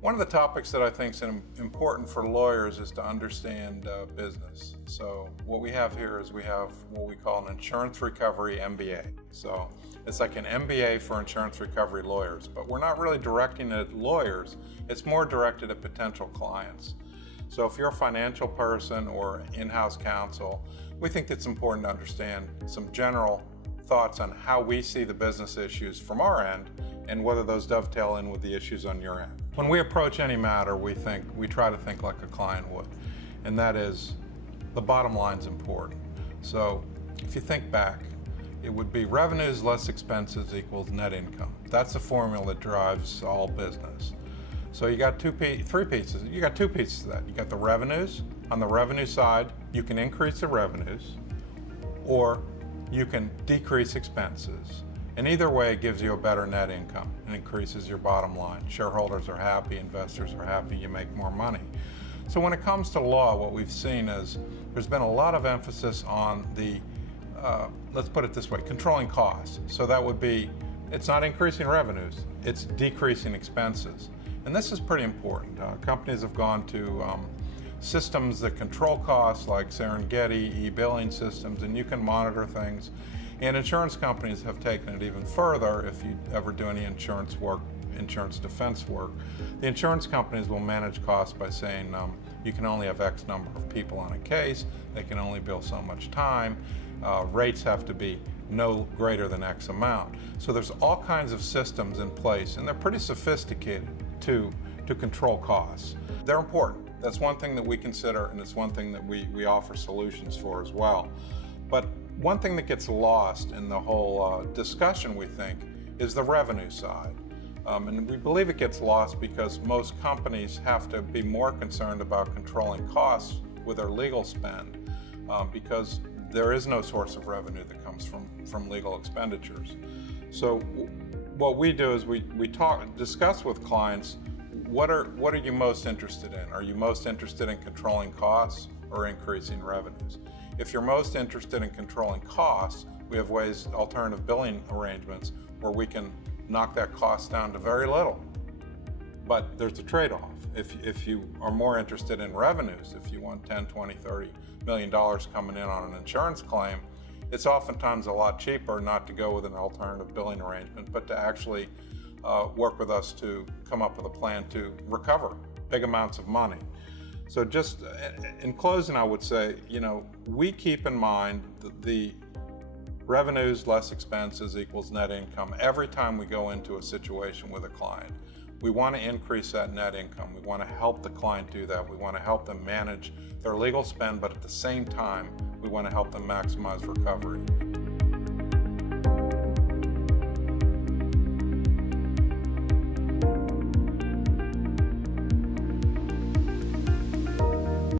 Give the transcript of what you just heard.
One of the topics that I think is important for lawyers is to understand business. So what we have here is we have what we call an insurance recovery MBA. So it's like an MBA for insurance recovery lawyers, but we're not really directing it at lawyers. It's more directed at potential clients. So if you're a financial person or in-house counsel, we think it's important to understand some general thoughts on how we see the business issues from our end and whether those dovetail in with the issues on your end. When we approach any matter, we try to think like a client would, and that is the bottom line's important. So if you think back, it would be revenues less expenses equals net income. That's the formula that drives all business. So you got three pieces. You got two pieces of that. You got the revenues. On the revenue side, you can increase the revenues, or you can decrease expenses. And either way, it gives you a better net income and increases your bottom line. Shareholders are happy, investors are happy, you make more money. So when it comes to law, what we've seen is there's been a lot of emphasis on the, let's put it this way, controlling costs. So that would be, it's not increasing revenues, it's decreasing expenses. And this is pretty important. Companies have gone to systems that control costs like Serengeti, e-billing systems, and you can monitor things. And insurance companies have taken it even further. If you ever do any insurance work, insurance defense work, the insurance companies will manage costs by saying you can only have X number of people on a case, they can only bill so much time, rates have to be no greater than X amount. So there's all kinds of systems in place, and they're pretty sophisticated to control costs. They're important. That's one thing that we consider, and it's one thing that we offer solutions for as well. But one thing that gets lost in the whole discussion, we think, is the revenue side. And we believe it gets lost because most companies have to be more concerned about controlling costs with their legal spend because there is no source of revenue that comes from legal expenditures. So what we do is we discuss with clients, what are you most interested in? Are you most interested in controlling costs or increasing revenues? If you're most interested in controlling costs, we have alternative billing arrangements where we can knock that cost down to very little. But there's a trade-off. If you are more interested in revenues, if you want 10, 20, 30 million dollars coming in on an insurance claim, it's oftentimes a lot cheaper not to go with an alternative billing arrangement, but to actually work with us to come up with a plan to recover big amounts of money. So just in closing, I would say, we keep in mind the revenues less expenses equals net income every time we go into a situation with a client. We want to increase that net income. We want to help the client do that. We want to help them manage their legal spend, but at the same time, we want to help them maximize recovery.